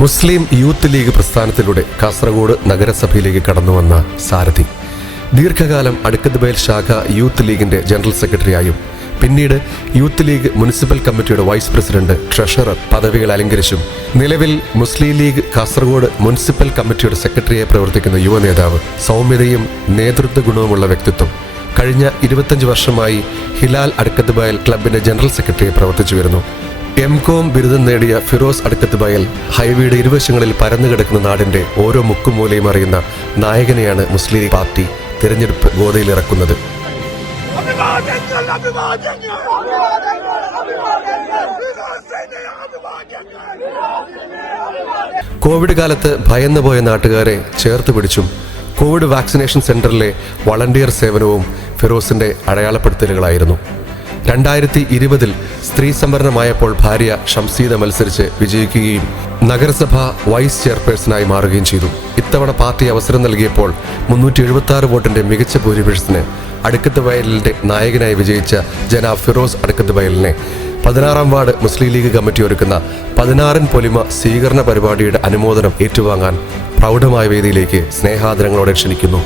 മുസ്ലിം youth league പ്രസ്ഥാനത്തിലൂടെ Kasaragod നഗരസഭയിലേക്ക് കടന്നുവന്ന സാരഥി ദീർഘകാലം അടക്കത്തുബയൽ ശാഖ യൂത്ത് ലീഗിന്റെ ജനറൽ സെക്രട്ടറിയായും പിന്നീട് യൂത്ത് ലീഗ് മുനിസിപ്പൽ കമ്മിറ്റിയുടെ വൈസ് പ്രസിഡന്റ്, ട്രഷറർ പദവികൾ അലങ്കരിച്ചും നിലവിൽ മുസ്ലിം ലീഗ് കാസർഗോഡ് മുനിസിപ്പൽ കമ്മിറ്റിയുടെ സെക്രട്ടറിയായി പ്രവർത്തിക്കുന്ന യുവ നേതാവ്, സൗമ്യതയും നേതൃത്വ ഗുണവുമുള്ള വ്യക്തിത്വം കഴിഞ്ഞ 25 വർഷമായി ഹിലാൽ അടക്കത്തുബയൽ ക്ലബിന്റെ ജനറൽ സെക്രട്ടറിയായി പ്രവർത്തിച്ചു വരുന്നു. എംകോം ബിരുദം നേടിയ ഫിറോസ് അടക്കത്തുബയൽ ഹൈവേയുടെ ഇരുവശങ്ങളിൽ പരന്നുകിടക്കുന്ന നാടിന്റെ ഓരോ മുക്കുമൂലയും അറിയുന്ന നായകനെയാണ് മുസ്ലിം ലീഗ് പാർട്ടി തിരഞ്ഞെടുപ്പ് ഗോതയിലിറക്കുന്നത്. കോവിഡ് കാലത്ത് ഭയന്നുപോയ നാട്ടുകാരെ ചേർത്ത് പിടിച്ചും കോവിഡ് വാക്സിനേഷൻ സെന്ററിലെ വളണ്ടിയർ സേവനവും ഫിറോസിന്റെ അടയാളപ്പെടുത്തലുകളായിരുന്നു. 2020 സ്ത്രീ സംവരണമായപ്പോൾ ഭാര്യ ഷംസീദ മത്സരിച്ച് വിജയിക്കുകയും നഗരസഭ വൈസ് ചെയർപേഴ്സണായി മാറുകയും ചെയ്തു. ഇത്തവണ പാർട്ടി അവസരം നൽകിയപ്പോൾ 376 വോട്ടിന്റെ മികച്ച ഭൂരിപക്ഷത്തിന് അടക്കത്തുബയലിന്റെ നായകനായി വിജയിച്ച ജനാബ് ഫിറോസ് അടക്കത്തുബയലിനെ 16ാം വാർഡ് മുസ്ലിം ലീഗ് കമ്മിറ്റി ഒരുക്കുന്ന 16 പൊലിമ സ്വീകരണ പരിപാടിയുടെ അനുമോദനം ഏറ്റുവാങ്ങാൻ പ്രൗഢമായ വേദിയിലേക്ക് സ്നേഹാദരങ്ങളോടെ ക്ഷണിക്കുന്നു.